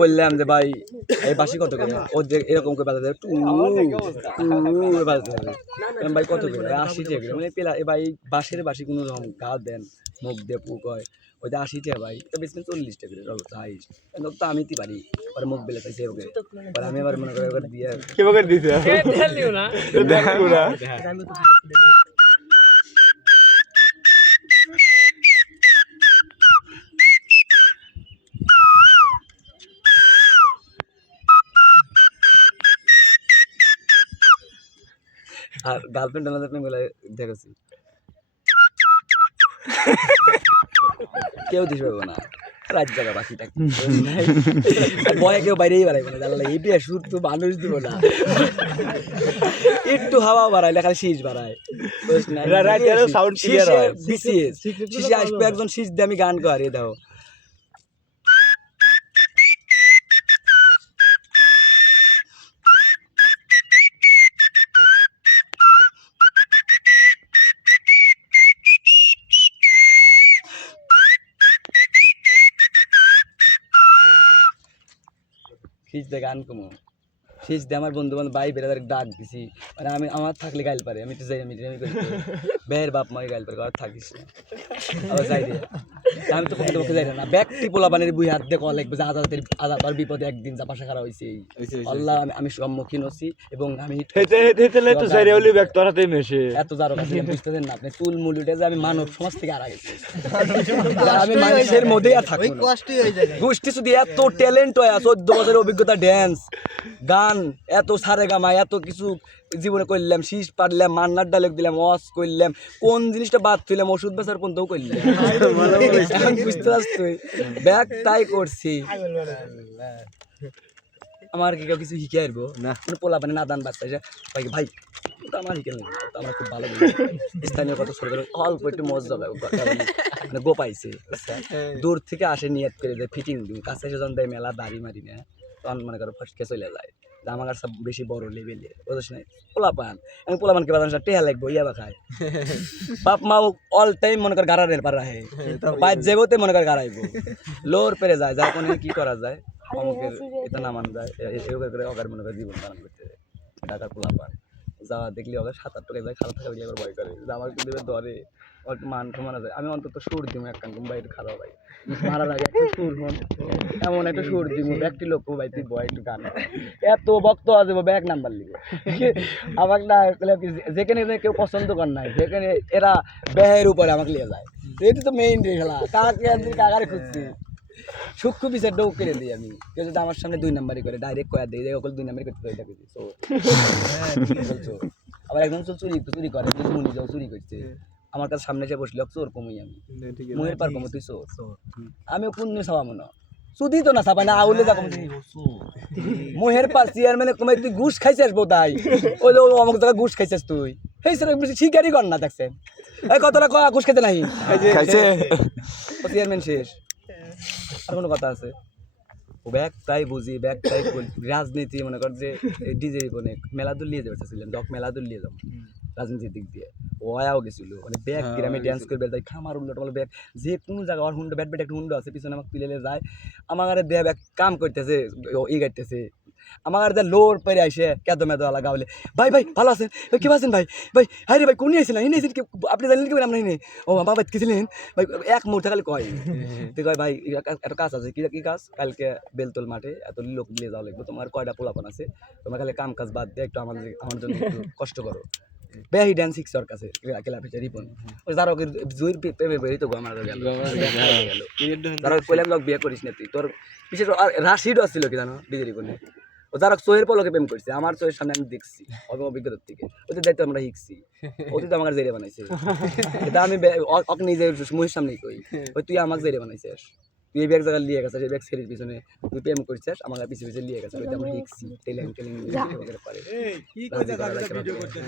বললাম যে ভাই এই বাসি কত করে, ও যে এরকম করে বাজাতে টু বাজাতে হবে, ভাই কত করে 80 টাকা, মানে পেলা ভাই বাঁশের বাসি কোনো রকম গা দেন মুখ দিয়ে পুক হয় ওইটা 80 টাকা ভাই, তো বেশি 40 টাকা চাইস তো আমি কি পারি পরে মুখ বেলে পাইছি ওকে, পরে আমি আবার মনে করে ওকে দিয়ে কি বকর দিছে না দেখো না আর গার্লফ্রেন্ড আলাদা প্রেম বলে দেখেছি কেউ দিস পাবো না রাত জায়গা বাকি থাকবে বয়ে কেউ বাইরেই বাড়াইবে না, জানলা এই বিয়ে সুর তো মানুষ দিব না, একটু হাওয়া বাড়াইলে খালি শীষ বাড়ায় সাউন্ড ক্লিয়ার হয় শীষে আসবে একজন শীষ দিয়ে আমি গান করি দাও শীষ দিয়ে গান কমো, শীষ দিয়ে আমার বন্ধু বান্ধব ভাই বেড়ে ডাক দিছি, মানে আমি আমার থাকলে গাইল পারে, আমি তো যাই আমি বের বাপ মাই গাইল পারে, আর থাকিস না আবার যাই দিয়ে আমি তো কখনো যাই না ব্যক্তি পোলাপানের বুই হাত দিয়ে কল লাগবে যে আজাদের বিপদে একদিন যা পাশা খারাপ হয়েছে আল্লাহ আমি সম্মুখীন হচ্ছি এবং আমি এত যারো কাছে বুঝতেছেন না আপনি চুল মুল উঠে যে আমি মানব সমাজ থেকে আর গেছি, আমি মানুষের মধ্যেই আর থাকবো গোষ্ঠী শুধু এত ট্যালেন্ট হয় 14 বছরের অভিজ্ঞতা ড্যান্স গান এত সারে গামা এত কিছু জীবনে করলাম, শীষ পারলাম, মান্নার ডায়লগ দিলাম, ওয়াশ করলাম, কোন জিনিসটা বাদ তুইলাম ওষুধ বেচার পর্যন্তও করলাম, এখন বুঝতে পারছ তুই ব্যাগ তাই করছি, আমার কি কেউ কিছু শিখে আসবো না, পোলা পানি নাদান বাচ্চা ভাই ভাই ওটা আমার শিখে নেই, আমার খুব ভালো স্থানীয় কত ছোট অল্প একটু মজা মানে গোপাইছে দূর থেকে আসে নিয়ত করে দেয় ফিটিং দিন কাছে এসে যখন দেয় মেলা দাড়ি মারি না তখন মনে করো ফসকে চলে যায়, আমার কাছে বেশি বড় লেভেলে বুঝছ না পোলাপান, আমি পোলাপানকে বাদাম টেহা লাগবো ইয়া বা খায় বাপ মা অল টাইম মনে কর গাড়ারের পার রাখে বাইর যাবোতে মনে কর গাড়াইবো লোর পেরে যায় যার কোনো কি করা যায় অমুকের এটা নামান যায় এভাবে করে অগার মনে করে জীবন পালন করতে যায় ঢাকার পোলাপান যাওয়া দেখলি ওদের 7-8 টাকা যায় খারাপ থাকা দিয়ে আবার ভয় করে আমার কিন্তু ধরে একটু মান সমান আছে, আমি অন্তত সুর দিব এক কান বাইরে খারাপ ভাই মারার আগে একটু সুর হন এমন একটা সুর দিব একটি লোক ভাই তুই বয় একটু গান এত বক্ত আছে ব্যাগ নাম্বার লিখে আমার না যেখানে কেউ পছন্দ কর নাই যেখানে এরা ব্যয়ের উপরে আমাকে নিয়ে যায় এটি তো মেইন খেলা কাকে কাকারে খুঁজছি সূক্ষ্ম বিচার ডোক করে দিই আমি কেউ যদি আমার সামনে 2 নাম্বারই করে ডাইরেক্ট কয়া দিই ওগুলো 2 নাম্বারই করতে এটা বুঝি তো আবার একদম চুরি করে মুনি যাও চুরি করছে আমার কাছে সামনে এসে বসলে চোর কমই আমি মুহের পার কমো তুই চোর আমিও পুণ্য ছাপা মনে শুধু তো না ছাপাই না আউলে যা কম মুহের পার চেয়ারম্যানে কমাই তুই ঘুষ খাইছিস বোধহয় ওই অমুক জায়গায় ঘুষ খাইছিস তুই এই সেটা শিকারই কর না দেখছেন এই কতটা ঘুষ খেতে নাই চেয়ারম্যান শেষ আর কোনো কথা আছে ও ব্যাগটাই বুঝি ব্যাগটাই রাজনীতি মনে কর যে ডিজে অনেক মেলাদুল নিয়ে যাবে চাচ্ছিলাম ডক মেলাদুল নিয়ে যাবো রাজনীতির দিক দিয়ে ওয়াও গেছিল মানে ব্যাগ গ্রামে ড্যান্স করবে তাই খামার উন্ডো টমাল ব্যাগ যে কোনো জায়গায় আর হুন্ডো ব্যাট ব্যাট একটা হুন্ডো আছে পিছনে আমাকে তুলে যায় আমার দেয়া ব্যাগ কাম করতেছে ই গাইতেছে আমার লোর পেরে আসে কেদ মেদো আলা গাওলে ভাই ভাই ভালো আছেন কি আছেন ভাই ভাই হাই রে ভাই কোন আছেন এই নিয়েছেন আপনি জানেন কি আমরা নেই ও বাবা কি ছিলেন ভাই এক মুহূর্তে খালি কয় তুই কয় ভাই একটা কাজ আছে কি কাজ কালকে বেলতল মাঠে এত লোক নিয়ে যাওয়া লাগবে তোমার কয়টা পোলাপান আছে তোমার খালি কাম কাজ বাদ দিয়ে একটু আমার জন্য একটু কষ্ট করো বেহি ডান্স শিখছর কাছে কেলা ফিচার রিপন ওই যারা ওকে জুইর প্রেমে বেরি তো আমার গেল যারা কইলাম লোক বিয়ে করিস না তুই তোর বিশেষ রাশিদও আসছিল কি জানো ডিজে রিপনে ও যারা সোহের পলকে প্রেম করছে আমার চোখের সামনে আমি দেখছি অভিজ্ঞতার থেকে ওদের দায়িত্ব আমরা শিখছি ওদের তো আমার জেরে বানাইছে এটা আমি নিজে মুহের সামনেই কই ওই তুই আমাকে জেরে বানাইছিস তুই এই ব্যাগ জায়গা লিয়ে গেছিস এই ব্যাগ ছেড়ে পিছনে তুই প্রেম করছিস আমার পিছিয়ে পিছিয়ে লিয়ে গেছিস ওইটা আমরা শিখছি টেলিং পারে ভিডিও করতে